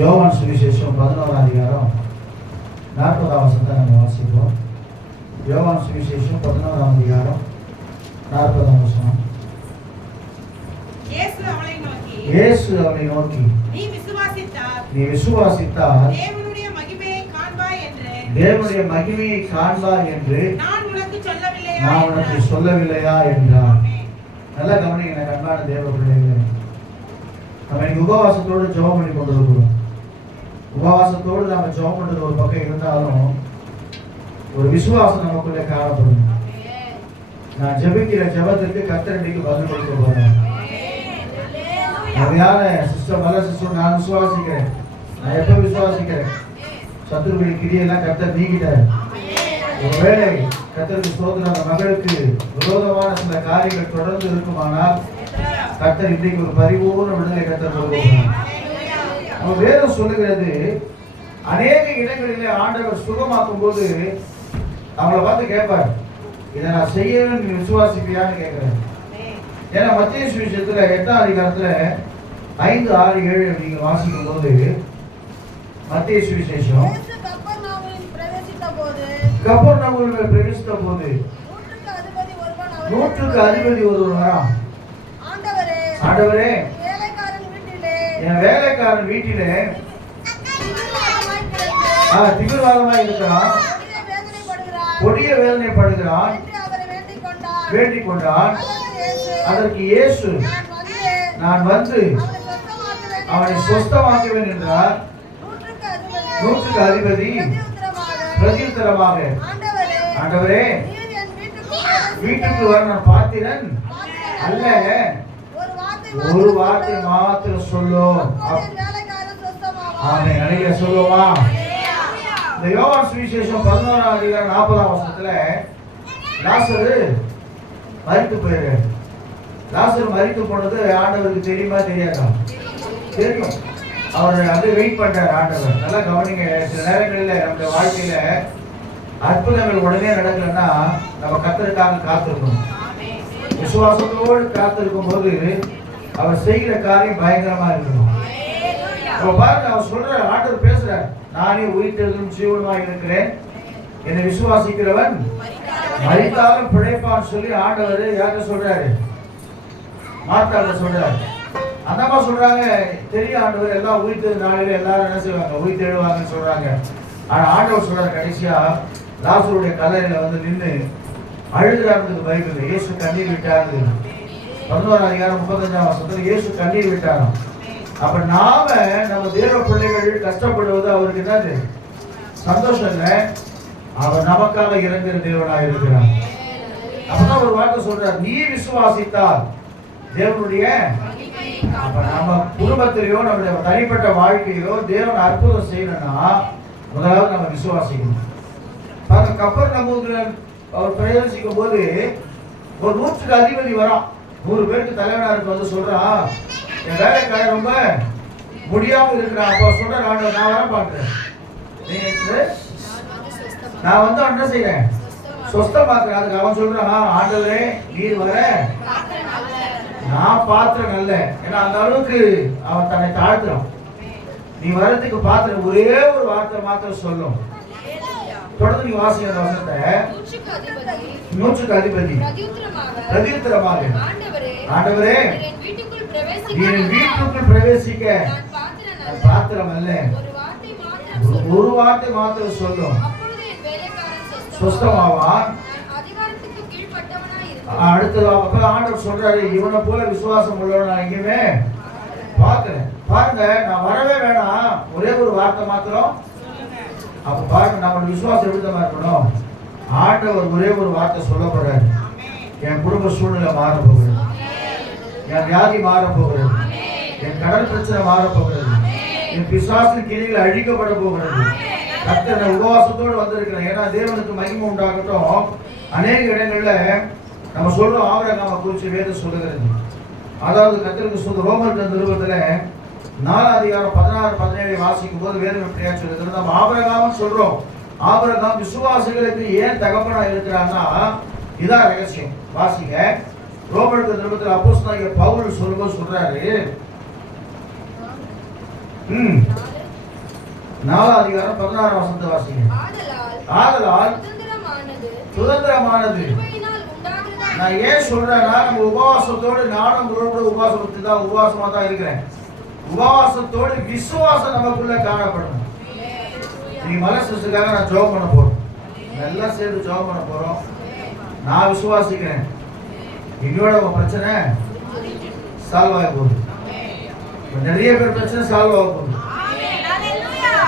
யோவான் சுவிசேஷம் 11ஆம் அதிகாரம் 40ஆம் வசனத்தை நம்ம வாசிப்போம். யோவான் சுவிசேஷம் 11ஆம் அதிகாரம் 40ஆம் வசனம். இயேசு அவனை நோக்கி நீ விசுவாசித்தால் தேவனுடைய மகிமையை காண்பாய் என்று நான் உனக்கு சொல்லவில்லையா என்றார். நல்ல கவனிங்க அன்பான தேவ பிள்ளைகளே, நம்ம இன்னைக்கு உபவாசத்தோடு ஜெபம் பண்ணி கொண்டிருக்கிறோம். உபவாசத்தோடு நம்ம ஜெபம் பண்றது ஒரு பக்கம் இருந்தாலும் ஒரு விசுவாசம் நமக்குள்ளே காணப்படும். நான் ஜெபிக்கிற ஜெபத்திற்கு கர்த்தர் இன்னைக்கு பதில் கொடுக்க போறேன். அதையான சிஸ்டம் நல்ல சிஸ்டம் நான் விசுவாசிக்கிறேன். நான் எப்ப விசுவாசிக்கிறேன்? சத்துருடைய கிரியெல்லாம் கர்த்தர் நீக்கிட்டார். ஒருவேளை கர்த்தருக்கு ஸ்தோத்திரம், அந்த மகளுக்கு விரோதமான சில காரியங்கள் தொடர்ந்து இருக்குமானால் கர்த்தர் இன்றைக்கு ஒரு பரிபூர்ண விடுதலை கர்த்தர் கொடுக்கிறார். நம்ம வேதம் சொல்லுகிறது, அநேக இடங்களிலே ஆண்டவர் சுகமாக்கும் போது அவங்கள பார்த்து கேட்பார், இதை நான் செய்யணும் நீ விசுவாசிப்பியான்னு கேட்கிறேன். ஏன்னா மத்தேயு சுவிசேஷத்துல 8ஆம் அதிகாரத்துல 5, 6, 7 நீங்க வாசிக்கும் போது மத்தேயு சுவிசேஷம் கப்பர்நகூமில் பிரவேசித்த போது நூற்றுக்கு அதிபதி ஒருவன் வரான். ஆண்டவரே, என் வேலைக்காரன் வீட்டிலே திமிர்வாதமாய் இருக்கிறான், கொடிய வேதனைப்படுகிறான், வேண்டிக் கொண்டான். அதற்கு இயேசு, நான் வந்து அவனை சொஸ்தமாக்குவேன் என்றார். நூற்றுக்கு அதிபதி பிரதியுத்தரமாக, ஆண்டவரே, வீட்டுக்கு வர நான் பாத்திரன் அல்ல, ஒரு வார்த்தை மாத்திரம் சொல்லும். ஆமென். அன்னைக்கு சொல்லுமா? இந்த யோவான் சுவிசேஷம் 11ஆம் அதிகாரம் 40ஆம் வசனத்துல லாசரு மரித்து போயிரு. லாசரு மரித்து போனது ஆண்டவருக்கு தெரியுமா தெரியாதா? தெரியும். அவர் அப்படியே வெயிட் பண்றாரு ஆண்டவர். நல்லா கவனிங்க. சில நேரங்களில் நம்முடைய வாழ்க்கையில அற்புதங்கள் உடனே நடக்கலன்னா நம்ம கர்த்தருக்காக காத்திருக்கணும். விசுவாசத்தோடு காத்திருக்கும் போது அவர் செய்கிற காரியம் பயங்கரமா இருக்கணும். பாருங்க, அவர் சொல்ற, ஆண்டவர் பேசுறார், நானே உயிர்த்தெழுதலும் ஜீவனுமாய் இருக்கிறேன், என்னை விசுவாசிக்கிறவன் மரித்தாலும் பிழைப்பான்னு சொல்லி ஆண்டவர் யார்கிட்ட சொல்றாரு? மார்த்தாட்ட சொல்றாரு. அந்த அம்மா சொல்றாங்க, தெரியும் ஆண்டவர், எல்லாம் உயிர்த்தெழு நாளில எல்லாரும் என்ன செய்வாங்க? உயிர்த்தெழுவாங்கன்னு சொல்றாங்க. ஆனா ஆண்டவர் சொல்றாரு கடைசியா லாசருடைய கல்லறையில வந்து நின்று அழுகிறாருன்னு பைபிள் இயேசு கண்ணீர் விட்டாரு. 11ஆம் அதிகாரம் 35ஆம் வசனத்துல இயேசு கண்ணீர் விட்டாராம். அப்ப நாம நம்ம தேவ பிள்ளைகள் கஷ்டப்படுவது அவருக்கு என்னது? சந்தோஷம் இல்லை. அவர் நமக்காக இறங்குற தேவனாக இருக்கிறார். அப்பதான் ஒரு வார்த்தை சொல்றார், நீ விசுவாசித்தால் தேவனுடைய, அப்ப நம்ம குடும்பத்திலேயோ நம்முடைய தனிப்பட்ட வாழ்க்கையிலோ தேவன் அற்புதம் செய்யணும்னா முதலாவது நம்ம விசுவாசிக்கணும். கப்பர்நகூமில் அவர் பிரவேசிக்கும் போது ஒரு 100க்கு அதிபதி வரான். 100 பேருக்கு தலைவனா இருக்கு. வந்து சொல்றான், என் வேலைக்காரன் ரொம்ப முடியாம இருக்கிறான். அப்ப சொல்ற, நான் வர பாக்குறேன், நான் வந்து என்ன செய்யறேன்? சொஸ்தமாக்குறேன். அதுக்கு அவன் சொல்றான், ஆண்டவரே நீர் வர நான் பாத்திரம் அல்ல. ஏன்னா அந்த அளவுக்கு அவன் தன்னை தாழ்த்துறான். நீ வரதுக்கு பாத்திரம் ஒரே ஒரு வார்த்தை மாத்திரம் சொல்லும். தொடர்ந்து நீங்க வாசிங்க அந்த வசனத்தை. நூற்றுக்கு அதிபதி பிரதியுத்தரமாக, ஆண்டவரே, என் வீட்டுக்குள் பிரவேசிக்க பாத்திரம் அல்ல, ஒரு வார்த்தை மாத்திரம் சொல்லும், சொஸ்தமாவான். அடுத்தது ஆண்டவர் சொல்றாரு, இவனை போல விசுவாசம் உள்ளவன் நான் எங்கேயுமே பார்க்கிறேன். பாருங்க, நான் வரவே வேணாம், ஒரே ஒரு வார்த்தை மாத்திரம். அப்ப பாருங்க, நம்மளோட விசுவாசம் எப்படி இருக்கணும்? ஆண்டவர் ஒரே ஒரு வார்த்தை சொல்ல போறாரு, என் குடும்ப சூழ்நிலை மாற போகிறது, என் வியாதி மாற போகிறது, என் கடல் பிரச்சனை மாற போகிறது, என் பிசாசின் கிளிகள் அழிக்கப்பட போகிறது. கர்த்தர் நான் உபவாசத்தோடு வந்திருக்கிறேன். ஏன்னா தேவனுக்கு மகிமை உண்டாகட்டும். அநேக இடங்கள்ல நம்ம சொல்றோம், ஆபிரகாமை குறித்து வேதம் சொல்லுகிறது. அதாவது கர்த்தருக்கு சொல்ற ரோமர் நிருபத்துல 4ஆம் அதிகாரம் 16, 17 வாசிக்கும் போது வேதம் எப்படியா சொல்லுகிறது? நம்ம ஆபிரகாம் சொல்றோம். ஆபிரகாம் விசுவாசிகளுக்கு ஏன் தகப்பனா இருக்கிறான்னா இதான் ரகசியம். வாசிங்க, ரோமர் நிருபத்துல அப்போஸ்தலனாகிய பவுல் சொல்லும்போது சொல்றாரு, 4ஆம் அதிகாரம் 16ஆம் வசனத்தை வாசிங்க. ஆதலால் சுதந்திரமானது. நான் ஏன் சொல்றேன்னா, நம்ம உபவாசத்தோடு, நானும் உங்களோட உபவாசமா தான் இருக்கிறேன். உபவாசத்தோடு விசுவாசம் நமக்குள்ள காணப்படணும். நீங்க மனசுக்காக நான் ஜெபம் பண்ண போறோம், எல்லாம் சேர்ந்து ஜெபம் பண்ண போறோம். நான் விசுவாசிக்கிறேன், என்னோட பிரச்சனை சால்வ் ஆக போகுது. நிறைய பேர் பிரச்சனை சால்வ் ஆக போகுது.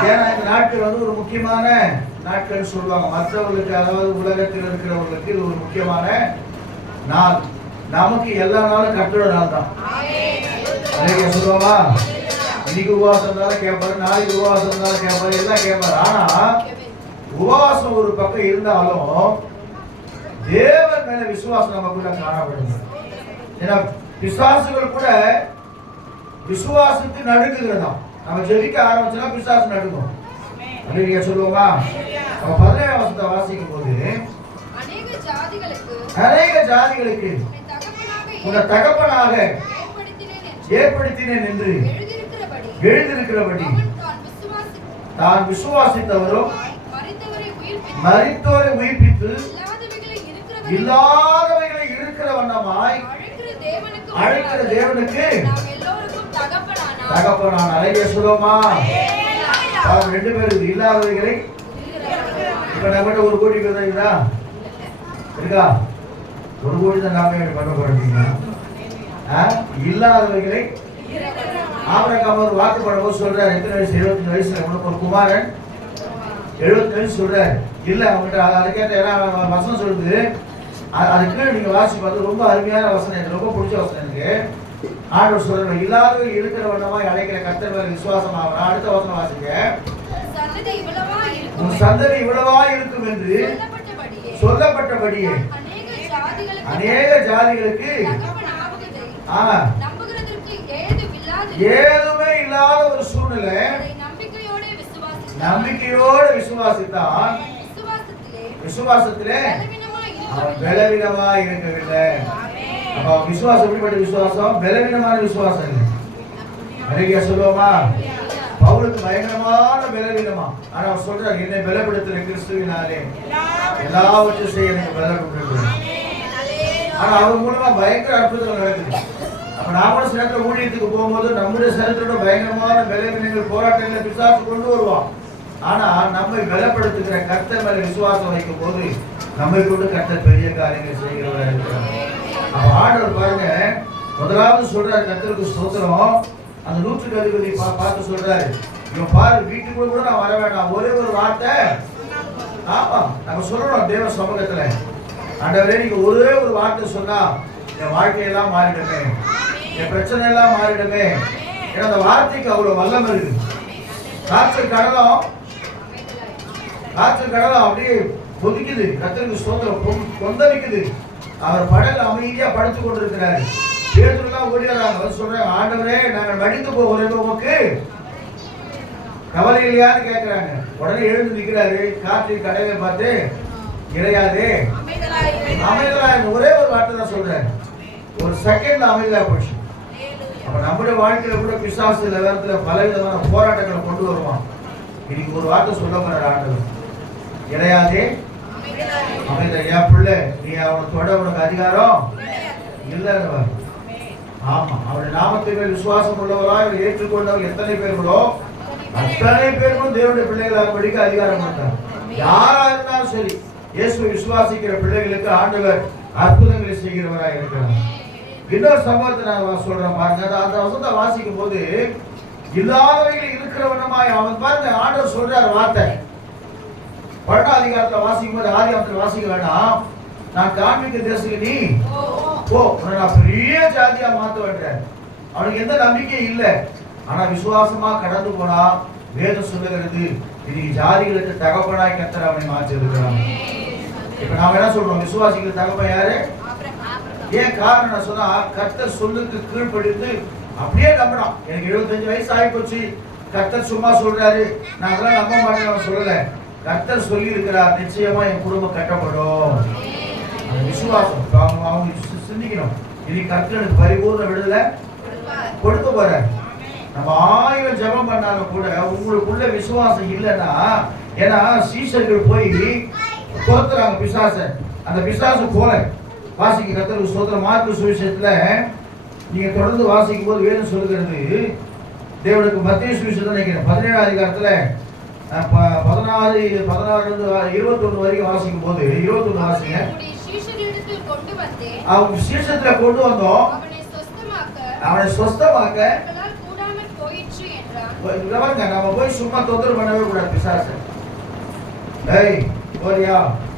ஏன்னா இந்த நாட்கள் வந்து ஒரு முக்கியமான நாட்கள் சொல்லுவாங்க. மற்றவர்களுக்கு, அதாவது உலகத்தில் இருக்கிறவர்களுக்கு இது ஒரு முக்கியமான நாள். நமக்கு எல்லா நாளும் கர்த்தரோட நாள் தான். சொல்லுவாமா, இன்னைக்கு உபவாசம் இருந்தாலும் கேட்பாரு, நாளைக்கு உபவாசம் இருந்தாலும் கேட்பாரு, எல்லாம் கேட்பாரு. ஆனா உபவாசம் ஒரு பக்கம் இருந்தாலும் தேவன் மேல விசுவாசம் நமக்குள்ள காணப்படுது. ஏன்னா பிசாசுகள் கூட விசுவாசத்துக்கு நடுங்குகிறதா. நம்ம ஜெபிக்க ஆரம்பிச்சோம்னா பிசாசு நடுங்கும். அல்லேலூயா சொல்லுவோமா? நம்ம 17ஆம் வசனத்தை வாசிக்கும் போது, அநேக ஜாதிகளுக்கு உன்னை தகப்பனாக ஏற்படுத்தினேன் என்று எழுதியிருக்கிறபடி தான் விசுவாசித்தவரும் மரித்தோரை உயிர்ப்பித்து இல்லாதவைகளை இருக்கிற வண்ணமாய் அழைக்கிற தேவனுக்கு தகப்பனான. அழகிய சொல்லுவோமா? ரெண்டு பேருக்கு இல்லாதவைகளை, இப்ப நம்ம ஒரு கோடி பேர் தான் இருக்கா, ஒரு கோடி தான் நாம பண்ண போறீங்க. இல்லாதவைகளை ஆபிரகாம் ஒரு வாக்கு பண்ணும்போது சொல்றாரு, எத்தனை வயசு? 75 வயசுல உனக்கு ஒரு குமாரன் 70 வயசு சொல்றாரு. இல்ல அவங்ககிட்ட அதுக்கேற்ற வசனம் சொல்லுது. அதுக்கு நீங்க வாசி பார்த்து ரொம்ப அருமையான வசனம், எனக்கு ரொம்ப பிடிச்ச வசனம். எனக்கு ஆண்டவர் சொல்ற, இல்லாதவை இருக்கிற வண்ணமா அழைக்கிற கர்த்தர் மேல விசுவாசம் ஆகணும். அடுத்த வசனம் வாசிங்க. உன் சந்ததி இவ்வளவா இருக்கும் என்று சொல்லப்பட்டபடியே அநேக ஜாதிகளுக்கு ஏதுமே இல்லாத ஒரு சூழ்நிலை நம்பிக்கையோடு விசுவாசித்தான். விசுவாசத்திலே அவன் பலவீனமா இருக்கவில்லை. அப்ப விசுவாசம் எப்படிப்பட்ட விசுவாசம்? பலவீனமான விசுவாசம் இல்லை. அழகியா சொல்லுவோமா? பவுலுக்கு பயங்கரமான பலவீனமா, ஆனா அவர் சொல்றாரு, என்னை பலப்படுத்துற கிறிஸ்துவினாலே எல்லாவற்றையும் செய்ய எனக்கு பலன் உண்டு. ஆனா அவர் மூலமா பயங்கர அற்புதங்கள் நடக்குது. அப்ப நாம சில நேரத்தில் ஊழியத்துக்கு போகும்போது நம்முடைய சரித்திரோட பயங்கரமான பலவீனங்கள், போராட்டங்களை பிசாசு கொண்டு வருவான். ஆனா நம்மை பலப்படுத்துகிற கர்த்தர் மேல விசுவாசம் வைக்கும் போது நம்மை கொண்டு கர்த்தர் பெரிய காரியங்கள் செய்கிறவராக இருக்கிறார். அப்ப ஆண்டவர் பாருங்க, முதலாவது சொல்றாரு கர்த்தருக்கு ஸ்தோத்திரம். அந்த 100க்கு அதிபதி பார்த்து சொல்றாரு, இவன் பாரு, வீட்டுக்குள்ள கூட நான் வர வேண்டாம், ஒரே ஒரு வார்த்தை. ஆமா, நம்ம சொல்லணும் தேவ சமூகத்துல, ஆண்டவரே நீங்க ஒரே ஒரு வார்த்தை சொன்னா என் வாழ்க்கையெல்லாம் மாறிடுமே, என் பிரச்சனை எல்லாம் மாறிடுமே. ஏன்னா அந்த வார்த்தைக்கு அவ்வளவு வல்லமை இருக்கு. காற்று கடலும் அப்படியே கொதிக்குது. கர்த்தருக்கு ஸ்தோத்திரம், கொந்தளிக்குது. அவர் படல் அமைதியா படுத்துக் கொண்டிருக்கிறாரு. பேதுருலாம் ஓடிறாங்க, சொல்றாங்க, ஆண்டவரே நாங்கள் மடிந்து போகிறோம், உமக்கு கவலை இல்லையான்னு கேட்கிறாங்க. உடனே எழுந்து நிற்கிறாரு. காற்றின் கடையை பார்த்து, இறையாதே அமைதலாய், ஒரே ஒரு வார்த்தை தான் சொல்றாரு. ஒரு செகண்ட்ல அமைதலா போச்சு. அப்ப நம்முடைய வாழ்க்கையில கூட பிசாசு சில நேரத்துல பல விதமான போராட்டங்களை கொண்டு வருவான். இன்னைக்கு ஒரு வார்த்தை சொல்ல போற ஆண்டவர், இறையாதே அமைதல். என் பிள்ளை, நீ அவனை தொட உனக்கு அதிகாரம் இல்லைன்னு. ஆமா, அவருடைய நாமத்தை மேல் விசுவாசம் உள்ளவரா இவர் ஏற்றுக்கொண்டவர் எத்தனை பேர்களோ அத்தனை பேருக்கும் தேவனுடைய பிள்ளைகளாக படிக்க அதிகாரம் கொடுத்தார். யாரா இருந்தாலும் சரி, இயேசுவை விசுவாசிக்கிற பிள்ளைகளுக்கு ஆண்டவர் அற்புதங்களை செய்கிறவராக இருக்கிறார். இன்னொரு சம்பவத்தை நான் சொல்றேன் பாருங்க. அந்த வசனத்தை வாசிக்கும் போது, இல்லாதவைகள் இருக்கிறவனமாய் அவன் பாருங்க, ஆண்டவர் சொல்றாரு வார்த்தை. 12ஆம் அதிகாரத்துல வாசிக்கும் போது, ஆதியாகமத்துல வாசிக்க வேண்டாம், நான் காண்பிக்க தேசத்துக்கு நீ போ, நான் பெரிய ஜாதியா மாத்த வேண்டாம். அவனுக்கு எந்த நம்பிக்கையும் இல்லை. ஆனா விசுவாசமா கடந்து போனா வேதம் சொல்லுகிறது, இன்னைக்கு ஜாதிகளுக்கு தகப்பனாய் கர்த்தர் அவனை மாற்றி இருக்கிறான். இப்ப நாம என்ன சொல்றோம்? விசுவாசிகளுக்கு தகப்பன் யாரு? ஏன் காரணம் சொன்னா, கர்த்தர் சொல்லுக்கு கீழ்ப்படிந்து அப்படியே நம்பணும். எனக்கு 75 வயசு ஆகி போச்சு, கர்த்தர் சும்மா சொல்றாரு, நான் அதெல்லாம் நம்ப மாட்டேன் சொல்லல. கர்த்தர் சொல்லி இருக்கிறார், நிச்சயமா என் குடும்பம் கட்டப்படும். விசுவாசம் அவங்க சிந்திக்கணும். இன்னைக்கு கர்த்தருக்கு பரிபூர்ண விடுதலை கொடுக்க போறார். நம்ம 1000 ஜெபம் பண்ணாலும் கூட உங்களுக்குள்ள விசுவாசம் இல்லைன்னா, ஏன்னா சீஷர்கள் போய் துரத்துறாங்க பிசாசை. அந்த பிசாசு போல வாசிக்க கர்த்தருக்கு ஸ்தோத்திரம். மார்க்கு சுவிசேஷத்துல நீங்க தொடர்ந்து வாசிக்கும் போது வேதம் சொல்லுகிறது, தேவனுக்கு மத்திய சுவிசேஷம் நினைக்கிறேன் 17ஆம் அதிகாரத்துல 16 21 வரைக்கும் வாசிக்கும் போது 21 வாசிங்க. அவங்க சீஷத்துல கொண்டு வந்தோம், அவனை சொஸ்தமாக்க. நம்ம போய் சும்மா தொந்தரவு பண்ணவே கூடாது பிசாசு. ஏய் போறியா,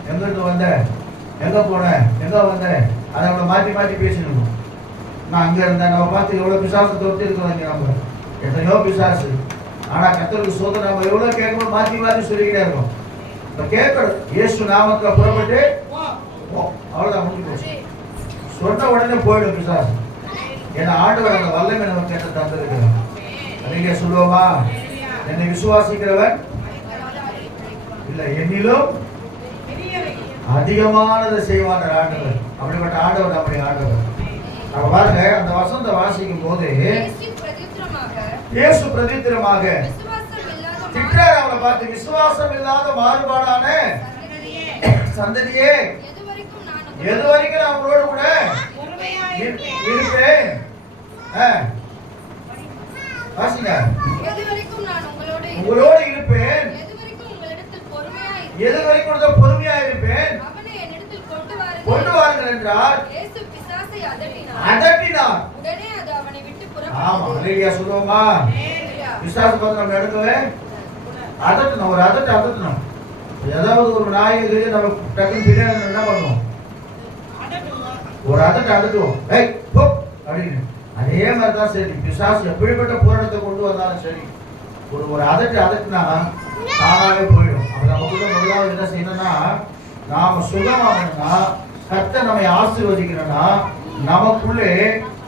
எங்க இருந்து வந்த, எங்க போன, எங்க வந்த, அதை அவனை மாற்றி மாற்றி பேசணும். நான் அங்க இருந்தேன், நம்ம பார்த்து எவ்வளவு பிசாசு தொட்டு இருக்கிறோம். நம்ம எத்தனையோ பிசாசு. ஆனா கர்த்தருக்கு ஸ்தோத்திரம், நம்ம எவ்வளவு கேட்கணும் மாற்றி மாற்றி சொல்லிக்கிட்டே இருக்கோம். இப்ப கேட்கணும், இயேசு நாமத்துல புறப்பட்டு அவ்வளவுதான், முடிஞ்சு போச்சு. சொன்ன உடனே போயிடும் பிசாசு. ஏன்னா ஆண்டவர் அந்த வல்லமை நம்ம கேட்ட தந்திருக்கிறோம். நீங்க சொல்லுவோமா, என்னை விசுவாசிக்கிறவன் இல்ல என்னிலும் அதிகமானதை செய்வான் ஆண்டவர். அப்படிப்பட்ட ஆண்டவர் நம்முடைய ஆண்டவர். நம்ம பாருங்க, அந்த வசனத்தை வாசிக்கும் போது இயேசு பிரதித்திரமாக திட்டார் அவளை பார்த்து, விசுவாசம் இல்லாத மாறுபாடான சந்ததியே, எது வரைக்கும் நான் உங்களோடு கூட இருப்பேன். வாசிங்க, உங்களோடு இருப்பேன், எது வரைக்கும் பொறுமையா இருப்பேன், கொண்டு வாருங்கள் என்றார். அதட்டினார். ஆமா, அல்லேலூயா சொல்லுவோமா. விசுவாச பத்திரம் எடுக்கவே அதட்டணும், ஒரு அதட்டணும். ஏதாவது ஒரு நாய்க்கு நம்ம டக்குன்னு பின்னாடி என்ன பண்ணுவோம், ஒரு அதட்டுவோம், ஏய் போ அப்படின்னு. அதே மாதிரி தான் சரி, பிசாசு எப்படிப்பட்ட போராட்டத்தை கொண்டு வந்தாலும் சரி, ஒரு அதட்டுனா தானாவே போயிடும். அப்ப நமக்குள்ள முதலாவது என்ன செய்யணும்னா, நாம சுகமாகணும்னா, கர்த்தர் நம்மை ஆசீர்வதிக்கணும்னா, நமக்குள்ளே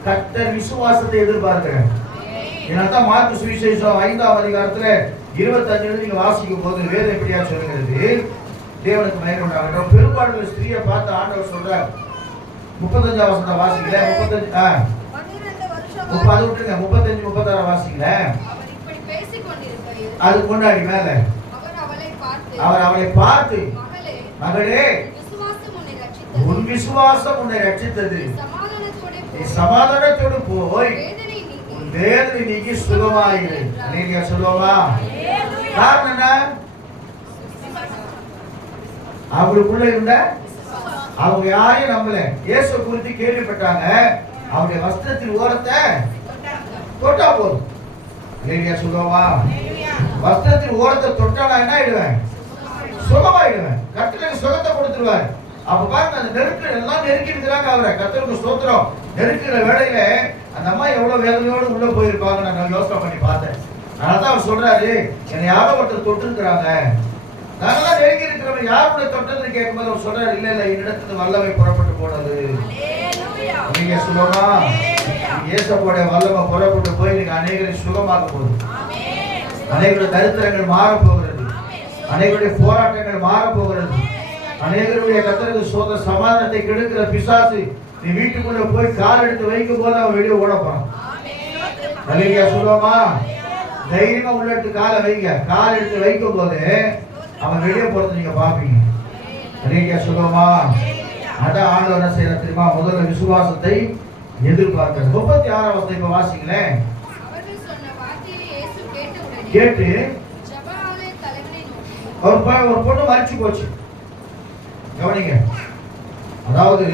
கர்த்தர் விசுவாசத்தை எதிர்பார்க்கிறேன். இதனால்தான் மார்க்கு சுவிசேஷம் 5ஆம் அதிகாரத்துல 25 நீங்க வாசிக்கும் போது வேதம் எப்படியா சொல்லுகிறது, தேவனுக்கு மகிமை உண்டாகட்டும். பெரும்பாலும் ஸ்திரீயை பார்த்து ஆண்டவர் சொல்றார். 35ஆம் வசனத்தை வாசிக்கல, 35 36 வாசிக்கல. அது கொண்டாடி மேல அவர் அவளை பார்த்து, மகளே உன் விசுவாசம் உன்னை ரட்சித்தது, நீ சமாதானத்தோடு போய் உன் வேதனை நீக்கி சுகமாயிரு. நீங்க சொல்லுவா காரணம் என்ன? அவங்களுக்குள்ள இருந்த அவங்க யாரையும் நம்பல. இயேசு குறித்து கேள்விப்பட்டாங்க, அவருடைய வஸ்திரத்தின் ஓரத்தை தொட்டா போதும். நீங்க சொல்லுவா வஸ்திரத்தின் ஓரத்தை தொட்டானா என்ன ஆயிடுவேன், சுகமாயிடுவேன். கர்த்தருக்கு சுகத்தை கொடுத்துருவார். அப்ப பாருங்க, அந்த நெருக்கடி எல்லாம் நெருக்கி இருக்கிறாங்க அவரை. கர்த்தருக்கு ஸ்தோத்திரம். நெருக்கிற வேளையில அந்த அம்மா எவ்வளவு வேதனையோடு உள்ள போயிருப்பாங்க. நான் யோசனை பண்ணி பார்த்தேன். அதனாலதான் அவர் சொல்றாரு, என்னை யாரோ ஒருத்தர் தொட்டு இருக்கிறாங்க, நாங்கெல்லாம் நெருங்கி இருக்கிறவங்க யாருடைய தொட்டதுன்னு கேட்கும்போது அவர் சொல்றாரு, இல்ல இல்ல என்னிடத்துல வல்லமை புறப்பட்டு போனது. நீங்க சொல்லுமா, இயேசுவோட வல்லமை புறப்பட்டு போய் நீங்க அநேகரை சுகமாக போகுது. அநேகருடைய தரித்திரங்கள் மாற போகிறது, அநேகருடைய போராட்டங்கள் மாற போகிறது. அநேகருடைய கர்த்தருக்கு சோத சமாதானத்தை கெடுக்கிற பிசாசு நீ வீட்டுக்குள்ள போய் கால் எடுத்து வைக்கும் போது அவன் வெளியே ஓட போறான். அல்லேலூயா சொல்லுவோமா. தைரியமா உள்ள எடுத்து காலை வைங்க. கால் எடுத்து வைக்கும் போது அவன் வெளியே போறது நீங்க பாப்பீங்க. அல்லேலூயா சொல்லுவோமா. அதான் ஆண்டவர் என்ன செய்யற தெரியுமா, முதல்ல விசுவாசத்தை எதிர்பார்க்கிறது. 36ஆம் வசனத்தை இப்ப வாசிங்களேன். கேட்டு ஒரு பொண்ணு மரிச்சு போச்சு. கவனிங்க, அதாவது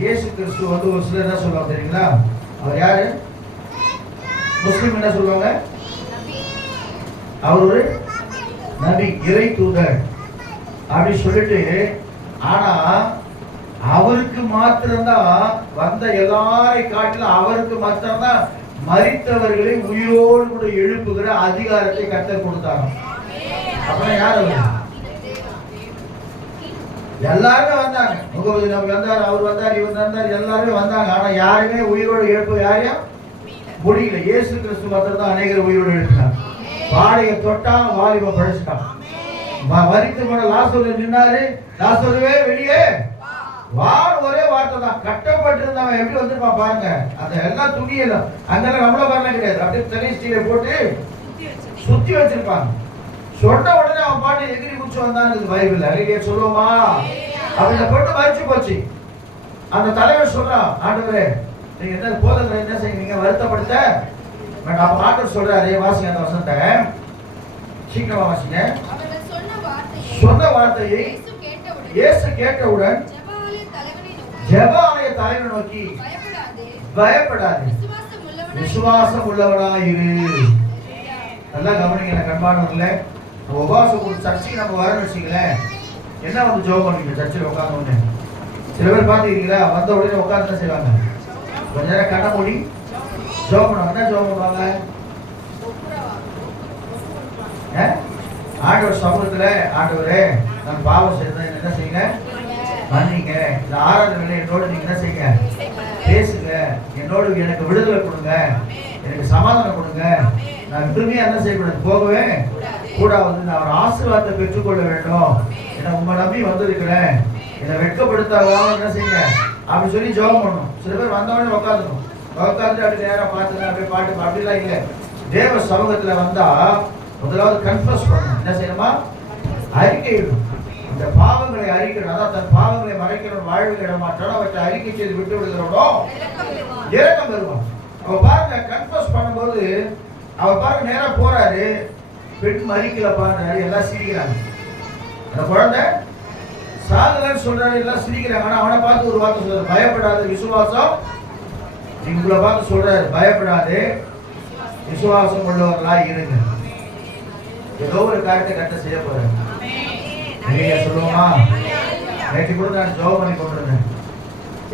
இயேசு கிறிஸ்து ஒரு சிலர் என்ன சொல்லுவாங்க தெரியுங்களா, அவர் யாரு, முஸ்லிம் என்ன சொல்லுவாங்க, அவர் ஒரு நபி, இறை தூதர் அப்படின்னு சொல்லிட்டு. ஆனா அவருக்கு மாத்திரம்தான் வந்த எல்லாரை காட்டிலும் அவருக்கு மாத்திரம்தான் மரித்தவர்களை உயிரோடு கூட எழுப்புகிற அதிகாரத்தை கர்த்தர் கொடுத்தாங்க. அப்புறம் யாரு எல்லாருமே வந்தாங்க. முகமது நபி வந்தார், அவர் வந்தார், இவர் வந்தார், எல்லாருமே வந்தாங்க. ஆனா யாருமே உயிரோடு எழுப்ப யாரையும் முடியல. இயேசு கிறிஸ்து மாத்திரம் தான் அநேகர் உயிரோடு எழுப்பினார். பாடையை தொட்டான், வாலிப படைச்சிட்டான். மரித்து போன லாசரு நின்னாரு, லாசருவே வெளியே வார் ஒரே வார்த்தை தான். கட்டப்பட்டிருந்தவன் எப்படி வந்திருப்பான் பாருங்க. அந்த எல்லா துணியெல்லாம் அங்கெல்லாம் நம்மள வரலாம் கிடையாது. அப்படியே தனி ஸ்டீலை போட்டு சுத்தி வச்சிருப்பாங்க. சொன்ன உடனே அவன் பாட்டு எகிரி குச்சி வந்தான்னு பைபிள் அழகிய சொல்லுவோமா. அவங்கள போட்டு மறைச்சு போச்சு. அந்த தலைவர் சொல்றான், ஆண்டவரே நீங்க என்ன போதகரை என்ன செய்யுங்க வருத்தப்படுத்த. அப்ப ஆண்டவர் சொல்றாரு, வாசிங்க அந்த வசனத்தை சீக்கிரமா வாசிங்க. சொன்ன வார்த்தையை இயேசு கேட்டவுடன் ஜெப ஆலய தலைவனை நோக்கி பயப்படாதே, விசுவாசம் உள்ளவனாயிரு. நல்லா கவனிங்க கண்பானவர்களே. நம்ம உபவாசம் ஒரு சர்ச்சைக்கு நம்ம வரன்னு வச்சுங்களேன், என்ன வந்து ஜெபம் பண்ணுவீங்க சர்ச்சையில் உட்கார்ந்த உடனே? சில பேர் பார்த்துக்கிறீங்களா, வந்த உடனே உட்கார்ந்து என்ன செய்வாங்க, கொஞ்ச நேரம் கண்ண மூடி ஜெபம் பண்ணுவாங்க. என்ன ஜெபம் பண்ணுவாங்க? ஆண்டவர் சமூகத்துல, ஆண்டவரே நான் பாவம் செய்தேன், என்ன செய்யுங்க, மன்னிங்க. இந்த ஆராதனை என்னோடு நீங்க என்ன செய்யுங்க, பேசுங்க, என்னோடு எனக்கு விடுதலை கொடுங்க, எனக்கு சமாதானம் கொடுங்க. நான் திரும்பியா என்ன செய்யக்கூடாது, போகவே கூடாது. நான் ஒரு ஆசீர்வாதத்தை பெற்றுக்கொள்ள வேண்டும். என்னை உங்க நம்பி வந்திருக்கிறேன், என்னை வெட்கப்படுத்தாம என்ன செய்யுங்க அப்படி சொல்லி ஜெபம் பண்ணணும். சில பேர் வந்தவொடனே உட்காந்துடும், உட்காந்துட்டு அப்படி நேரம் பார்த்துங்க, அப்படியே பாட்டு அப்படிலாம் இல்லை. தேவ சமூகத்துல வந்தா முதலாவது கன்ஃபஸ் பண்ணணும். என்ன செய்யணுமா, அறிக்கையிடணும். இந்த பாவங்களை அறிக்கணும். அதான் தன் பாவங்களை மறைக்கணும், வாழ்வில் இடமாற்றாலும் அவற்றை அறிக்கை செய்து விட்டு விடுகிறோடோ இரக்கம் வருவான். அவ பாருங்க, கன்ஃபஸ் பண்ணும்போது அவ பாருங்க நேரா போறாரு, பெண் மறிக்கல பாருங்க, எல்லாம் சிரிக்கிறாங்க. அந்த குழந்தை சாகலன்னு சொல்றாரு, எல்லாம் சிரிக்கிறாங்க. ஆனா அவனை பார்த்து ஒரு வார்த்தை சொல்றாரு, பயப்படாத விசுவாசம். உங்களை பார்த்து சொல்றாரு, பயப்படாதே விசுவாசம் உள்ளவர்களா இருங்க. ஏதோ ஒரு காரியத்தை கட்ட செய்ய போறேன் சொல்லுவோமா. நேற்று கூட நான் ஜெபம் பண்ணி கொண்டிருந்தேன்.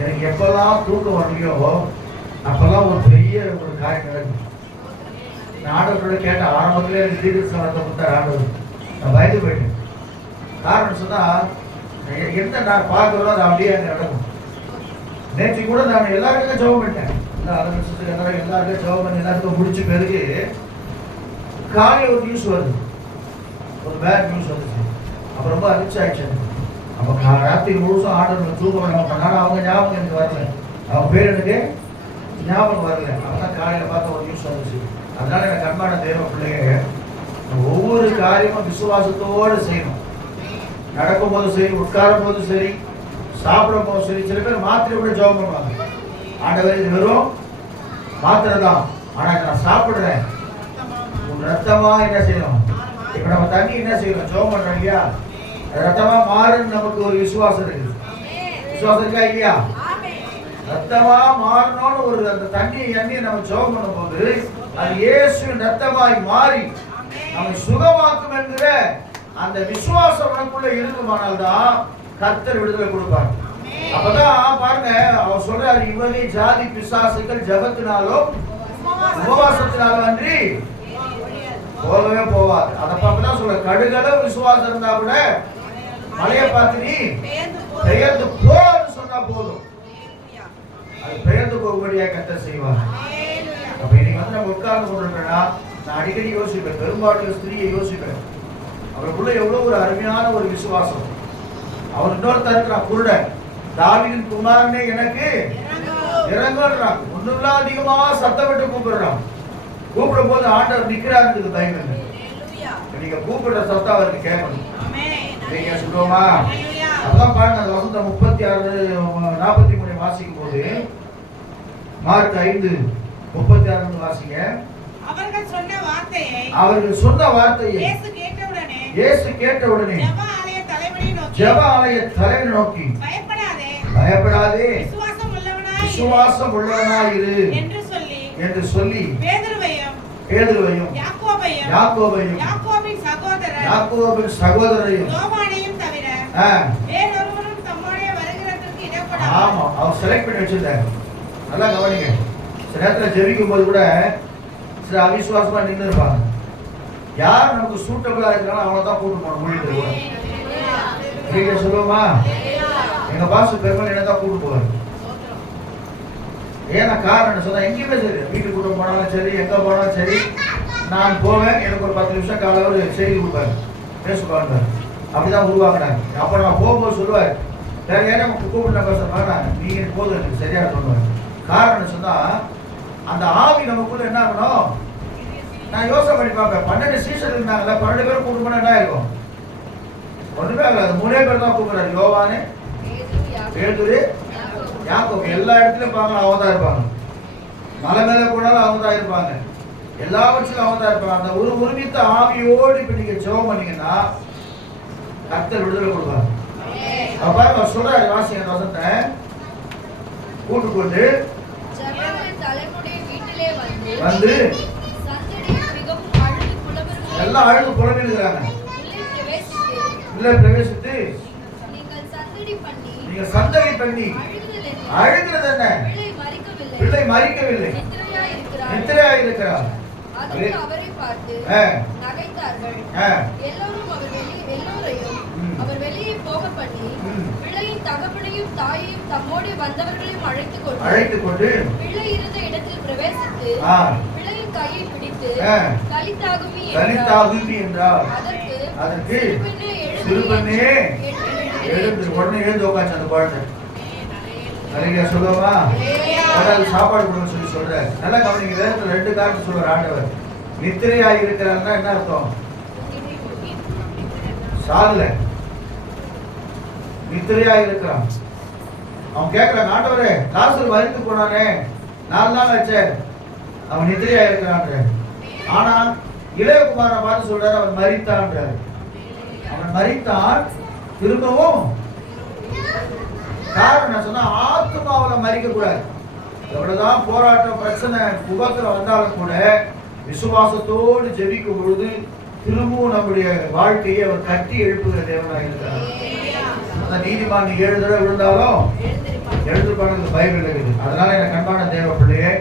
எனக்கு எப்பெல்லாம் தூக்கம் வரலையோ அப்பெல்லாம் ஒரு பெரிய ஒரு காரியம் நடக்கும். நான் ஆண்டவரோட கேட்ட ஆரம்பத்திலே எனக்கு தீர்க்கதரிசனத்தை கொடுத்தார் ஆண்டவர். நான் பயந்து போயிட்டேன். காரணம் சொன்னா எந்த நான் பார்க்கிறோம் அது அப்படியே அங்கே நடக்கும். நேற்று கூட நான் எல்லாருக்கும் ஜெபம் பண்ணிட்டேன். எல்லாருக்கும் ஜெபம் பண்ணி எல்லாருக்கும் முடிச்ச பிறகு காலையில் ஒரு நியூஸ் வருது, ஒரு பேட் நியூஸ் வந்துச்சு. அப்போ ரொம்ப அதிர்ச்சி ஆயிடுச்சு. அப்போ ராத்திரி முழுசும் ஆர்டர் தூக்கம் பண்ணாலும் அவங்க ஞாபகம் எனக்கு வரல, அவங்க பேர் எனக்கு ஞாபகம் வரல. அப்பதான் காலையில் பார்த்த ஒரு நியூஸ் வந்துச்சு. அதனால எனக்கு அன்பான தேவ பிள்ளைங்க, ஒவ்வொரு காரியமும் விசுவாசத்தோடு செய்யணும். நடக்கும் போதும் சரி, உட்காரும் போதும் சரி, சாப்பிடும் போதும் சரி. சில பேர் மாத்திரை கூட ஜெபம் பண்ணுவாங்க, ஆண்டவர் இது வெறும் மாத்திரை தான், ஆனா நான் சாப்பிடுறேன், உன் ரத்தமா என்ன செய்யணும். இப்ப நம்ம தண்ணி என்ன செய்யணும், ஜெபம் பண்றோம் இல்லையா, ரத்தமா மாறுன்னு நமக்கு ஒரு விசுவாசம் இருக்கு. விசுவாசம் இருக்கா இல்லையா? ரத்தமா மாறணும்னு ஒரு அந்த தண்ணியை எண்ணி நம்ம ஜெபம் பண்ணும் போது அது இயேசுவின் ரத்தமாய் மாறி நம்மை சுகமாக்கும் என்கிற அந்த விசுவாசம் உனக்குள்ள இருக்குமானால் தான் கர்த்தர் விடுதலை கொடுப்பார். அப்பதான் பாருங்க, அவர் சொல்றாரு, இவரை ஜாதி பிசாசுகள் ஜபத்தினாலும் உபவாசத்தினாலும் அன்றி போகவே போவாது. அதப்பதான் சொல்ற, கடுகளவு விசுவாசம் இருந்தா கூட மலையை பார்த்து நீ பெயர்ந்து போன்னு சொன்னா போதும், அது பெயர்ந்து போகும்படியா கர்த்தர் செய்வார். அப்ப இன்னைக்கு வந்து நம்ம உட்கார்ந்து கொண்டிருக்கா, நான் அடிக்கடி யோசிப்பேன், பெரும்பாலும் ஸ்திரீயை யோசிப்பேன், அவருக்குள்ள எவ்வளவு ஒரு அருமையான ஒரு விசுவாசம். அவர் இன்னொருத்தர் இருக்கிறான் குருடன், தாவீதின் குமாரனே எனக்கு இறங்குறான், ஒண்ணுல அதிகமா சத்தமிட்டு கூப்பிடுறான். கூப்பிடும் போது ஆண்டவர் நிக்கிறாரு பைபிள். நீங்க கூப்பிடுற சத்தம் அவருக்கு கேட்கணும். நீங்க சொல்லுவோமா? அதான் பாருங்க, அந்த வசனம் 36-43 வாசிக்கும் போது, மார்க் 5:36 வாசிங்க. அவர்கள் சொன்ன வார்த்தையை இயேசு கேட்டவுடனே ஜெப ஆலய தலைவனை நோக்கி பயப்படாதே விசுவாசம் உள்ளவனாயிரு என்று சொல்லி பேதுருவையும் யாக்கோபையும் யாக்கோபின் சகோதரரையும் ஆமா அவர் செலக்ட் பண்ணி வச்சிருந்தாங்க. நல்லா கவனிங்க. சில நேரத்துல ஜெபிக்கும் போது கூட சில அவிசுவாசமா நின்று இருப்பாங்க. யார் நமக்கு சூட்டபிளா இருக்கிறாலும் அவங்கள தான் கூட்டு போகணும் மொழிட்டு கூட. நீங்க சொல்லுவோமா? எங்க பாஸ் பெருமாள் என்ன தான் கூட்டு போவாரு. ஏன்னா காரணம் சொன்னா எங்கேயுமே சரி, வீட்டுக்கு கூட்டு போனாலும் சரி, எங்க போனாலும் சரி, நான் போவேன், எனக்கு ஒரு 10 நிமிஷம் காலையில் ஒரு செய்தி கொடுப்பாரு, பேசுவாங்க. அப்படிதான் உருவாக்குனாங்க. அப்ப நான் போகும்போது சொல்லுவார், வேற யாரும் நமக்கு கூப்பிட பேசுறாங்க, நீங்க போதும் எனக்கு சரியா சொல்லுவாங்க. காரணம் சொன்னா அந்த ஆவி நமக்குள்ள என்ன ஆகணும். நான் யோசனை பண்ணி பார்ப்பேன், 12 சீசன் இருந்தாங்கல்ல, 12 பேரும் கூப்பிட்டு என்ன இருக்கும்? ஒண்ணுமே ஆகாது. 3 பேர் தான் கூப்பிடுறாரு, யோவானு, பேதுரு, யாக்கோபு. எல்லா இடத்துலயும் பாருங்க அவங்க தான் இருப்பாங்க. மலை மேல போனாலும் அவங்க தான் இருப்பாங்க. எல்லாவற்றிலும் அவங்க தான் இருப்பாங்க. அந்த ஒரு ஒருமித்த ஆவியோடு இப்ப நீங்க ஜெபம் பண்ணீங்கன்னா கர்த்தர் விடுதலை கொடுப்பாங்க. பாருங்க சொல்றாரு, வாசிங்க வசனத்தை கூட்டுக்கொண்டு வந்து எல்லாம் அழுது புலம்பிடுகிறாங்க. உள்ள பிரவேசித்து நீங்க சந்தடி பண்ணி அழுகிறது என்ன? பிள்ளை மறிக்கவில்லை, நித்திரையா இருக்கிறார். அவர் வெளியே போக பண்ணி பிள்ளையின் தகப்பனையும் தாயையும் தம்மோடு வந்தவர்களையும் அழைத்துக் கொண்டு பிள்ளை இருந்த இடத்தில் பிரவேசித்து பிள்ளையின் கையை பிடித்து கலித்தாகுமி என்றார். அதற்கு சிறுபெண்ணே எழுந்து, உடனே எழுந்து உட்காந்து அந்த குழந்தை சரியா சொல்லுவா சாப்பாடு கொடுக்க சொல்லி சொல்ற. நல்லா கவனிங்க, வேதத்துல 2 காரணம் சொல்றார் ஆண்டவர். நித்திரையா இருக்கிறாருன்னா என்ன அர்த்தம்? சாகல, நித்திரையா இருக்கிறான். அவன் கேட்கிறான், ஆண்டவரே லாசரு மரித்து போனானே, 4 நாள் ஆச்சு, அவன் நித்திரையா இருக்கிறான். ஆனா இளையகுமாரனை பார்த்து சொல்றாரு, அவன் மரித்தான். அவன் மரித்தான் திரும்பவும். காரணம் சொன்னா ஆத்மாவில மறிக்க கூடாது. எவ்வளவுதான் போராட்டம் பிரச்சனை உபத்திரம் வந்தாலும் கூட விசுவாசத்தோடு ஜெபிக்கும் பொழுது திரும்பவும் நம்முடைய வாழ்க்கையை அவர் கட்டி எழுப்புகிற தேவனாக இருக்கிறார். அந்த நீதிமான் 7 தடவை விழுந்தாலும் எழுந்திருப்பாங்க பைபிள் இருக்குது. அதனால எனக்கு அன்பான தேவ பிள்ளையே,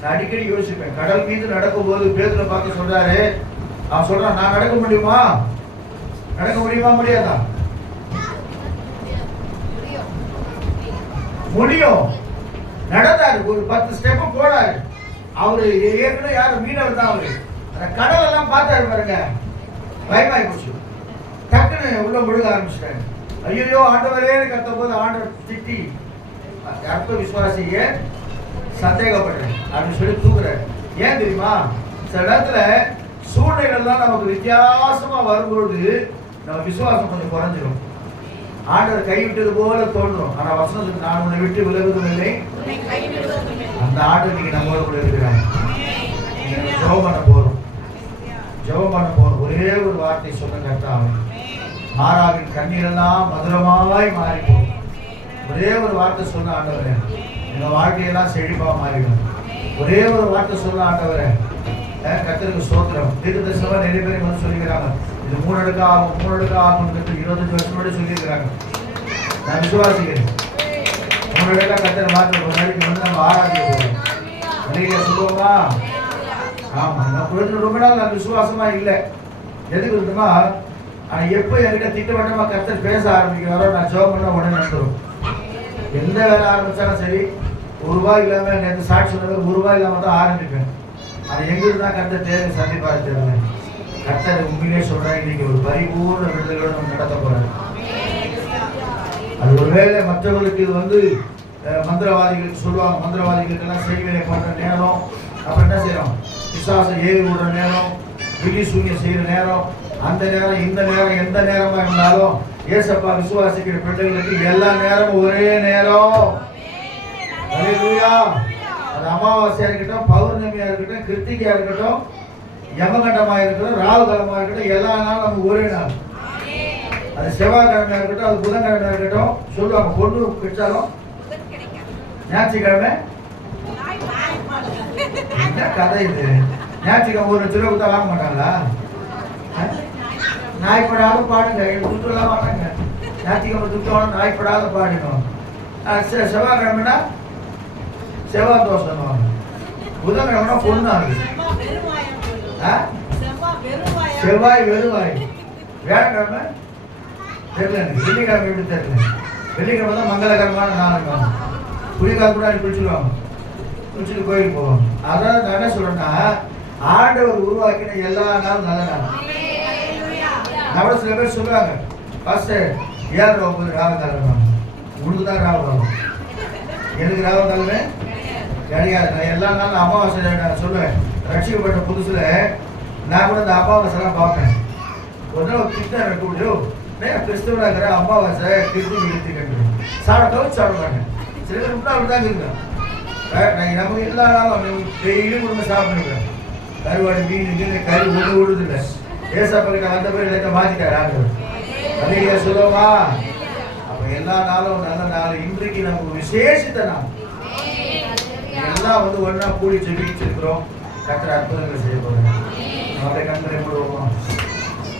நான் அடிக்கடி யோசிப்பேன், கடல் மீது நடக்கும் போது பேதுரை பார்த்து சொல்றாரு, அவன் சொல்றான், நான் நடக்க முடியுமா? நடக்க முடியுமா? முடியாதா? முடியும். நடந்தாரு, ஒரு 10 ஸ்டெப் போனாரு. அவரு ஏற்கனவே யாரு மீனவர் தான். அவரு அந்த கடல் எல்லாம் பார்த்தாரு பாருங்க, பயமாயி போச்சு. டக்குன்னு உள்ள முழுக ஆரம்பிச்சிட்டாங்க. ஐயோ ஆண்டவரே கத்த போது ஆண்டவர் திட்டி, அர்த்த விசுவாசிய சந்தேகப்படுறேன் அப்படின்னு சொல்லி தூக்குறாரு. ஏன் தெரியுமா? சில இடத்துல சூழ்நிலைகள்லாம் நமக்கு வித்தியாசமா வரும்பொழுது நம்ம விசுவாசம் கொஞ்சம் குறைஞ்சிடும். ஆண்டவர் கைவிட்டது போல தோன்றும். ஆனா வசனம், நான் உன்னை விட்டு விலகுவதும் இல்லை, அந்த ஆண்டு நீங்க நம்மோட கூட இருக்கிறாங்க. ஜெபம் பண்ண போறோம், ஜெபம் பண்ண போறோம். ஒரே ஒரு வார்த்தை சொன்ன கர்த்தாவே, மாறாவின் கண்ணீரெல்லாம் மதுரமாய் மாறி போகும். ஒரே ஒரு வார்த்தை சொன்ன ஆண்டவரே, எங்க வாழ்க்கையெல்லாம் செழிப்பா மாறிடும். ஒரே ஒரு வார்த்தை சொன்ன ஆண்டவரே, கர்த்தருக்கு ஸ்தோத்திரம். தீர்க்கதரிசனமா நிறைய பேர் வந்து சொல்லிக்கிறாங்க, இது 3 அடுக்கா ஆகும், 3 அடுக்கா ஆகும். 25 வருஷம் முன்னாடி சொல்லியிருக்கிறாங்க. நான் விசுவாசிக்கிறேன், 3 அடுக்கா கர்த்தர் மாற்ற ஒரு நாளைக்கு வந்து நம்ம ஆராதிக்க போறோம். நிறைய சொல்லுவோமா? ஆமா, நான் குழந்தை ரொம்ப நாள் நான் விசுவாசமா இல்லை. எதுக்கு இருக்குமா? ஆனா எப்போ என்கிட்ட திட்டவட்டமா கர்த்தர் பேச ஆரம்பிக்கிறாரோ, நான் ஜெபம் பண்ண உடனே நடந்துடும். எந்த வேலை ஆரம்பிச்சாலும் சரி, ₹1 இல்லாம நேற்று சாட்சி சொன்னது ₹1 இல்லாம தான் ஆரம்பிப்பேன். அது எங்கிருந்து தான் கர்த்தர் தேவை சந்திப்பாரு தெரியல. கர்த்தர் உண்மையிலே சொல்றேன், இன்னைக்கு ஒரு பரிபூர்ண விடுதலையோட நம்ம நடத்த போறாரு. அது ஒருவேளை மற்றவர்களுக்கு இது வந்து மந்திரவாதிகளுக்கு சொல்லுவாங்க, மந்திரவாதிகளுக்கு எல்லாம் செய்வினை பண்ற நேரம், அப்புறம் என்ன செய்யறோம், விசுவாசம் ஏறி விடுற நேரம், விழி சூன்யம் செய்யற நேரம், அந்த நேரம் இந்த நேரம், எந்த நேரமா இருந்தாலும் ஏசப்பா விசுவாசிக்கிற பிள்ளைகளுக்கு எல்லா நேரமும் ஒரே நேரம். அல்லேலூயா. அது அமாவாசையா இருக்கட்டும், பௌர்ணமியா இருக்கட்டும், கிருத்திகையா இருக்கட்டும், யமகண்டமா இருக்கட்டும், ராகுகாலமா இருக்கட்டும், எல்லா நாளும் நமக்கு ஒரே நாள். அது செவ்வாய்க்கிழமையா இருக்கட்டும், அது புதன்கிழமையா இருக்கட்டும். சொல்லுவாங்க, பொண்ணு கிடைச்சாலும் ஞாயிற்றுக்கிழமை. என்ன கதை இது? ஞாயிற்றுக்கிழமை ₹1,00,000 கொடுத்தா வாங்க மாட்டாங்களா? நாய்ப்படாத பாடுங்க, துட்டு எல்லாம் மாட்டாங்க. ஞாயிற்றுக்கிழமை துட்டு நாய்ப்படாத பாடினோம். செவ்வாய்க்கிழமைனா செவ்வாய் தோசை, புதன்கிழமைனா பொண்ணு, செவ்வாய் வெறுவாய், வியாழக்கிழமை தெரியல, எனக்கு வெள்ளிக்கிழமை எப்படி தெரியல. வெள்ளிக்கிழமை தான் மங்களகரமான நாள். புளிக்கால் கூட குளிச்சுடுவாங்க, குளிச்சுட்டு கோயிலுக்கு போவாங்க. அதான் நான் என்ன சொல்றேன்னா, ஆண்டவர் உருவாக்கின எல்லா நாளும் நல்ல நாள். நம்ம சில பேர் சொல்லுவாங்க, ஃபர்ஸ்ட் 7 9 ராகுகாலம், உனக்கு தான் ராவகாலம், எனக்கு ராவகாலமே கிடையாது. நான் எல்லா நாளும் அமாவாசை நான் சொல்லுவேன். ரட்சிக்கப்பட்ட புதுசுல நான் கூட இந்த அமாவாசைலாம் பார்ப்பேன். ஒரு நாள் கிருஷ்ணன் கூப்பிட்டு கிறிஸ்தவனாகிற அமாவாசை கிருஷ்ணன் நிறுத்தி கட்டு கவுச்சு சாப்பிடுவாங்க. சில பேர் முன்னாள் அப்படிதான் இருக்குங்க. நான் நமக்கு எல்லா நாளும் டெய்லியும் கொடுங்க சாப்பிடுவேன். கருவாடு மீன் கறி ஒன்று விடுதில்லை. ஏசப்பா கிட்ட வந்த பேர் எல்லாத்தையும் மாற்றிட்டார் ஆண்டவர். அன்னைக்கு சொல்லுவா. அப்ப எல்லா நாளும் நல்ல நாள். இன்றைக்கு நமக்கு விசேஷித்த நாள். எல்லாம் வந்து ஒன்னா கூடி ஜெபிச்சிருக்கிறோம். கர்த்தர் அற்புதங்களை செய்ய போறேன். அவருடைய கண்களை மூடுவோமா,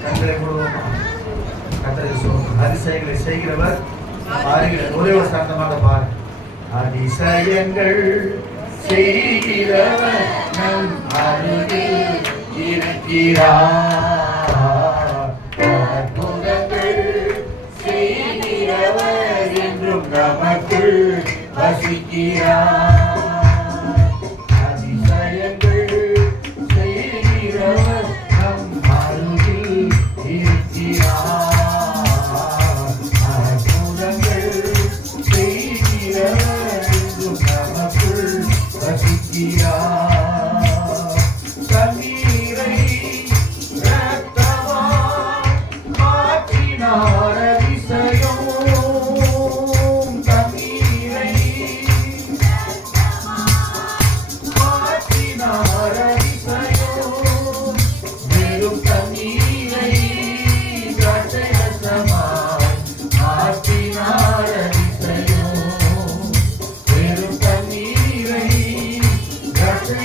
கண்களை மூடுவோமா. கர்த்தர் அதிசயங்களை செய்கிறவர் பாருங்கள். ஒரே ஒரு சத்தமாக பாரு. அதிசயங்கள் செய்கிறவர் நம் அருகில் இருக்கிறார். அற்புதங்கள் செய்கிறவர் என்றும் நமக்குள் வசிக்கிறார். அதிசயங்கள் செய்கிறவர் நம் அருகில் இருக்கிறார். அற்புதங்கள் செய்கிறவர் என்றும் நமக்குள் வசிக்கிறார். கண்ணீரை ரத்தமாய் மாற்றினார் அதிசயம். கண்ணீரை மாற்றினார் அதிசயம். வெறும் கண்ணீரை திராட்சைரசமாய் மாற்றினார் அதிசயம். வெறும் கண்ணீரை திராட்சை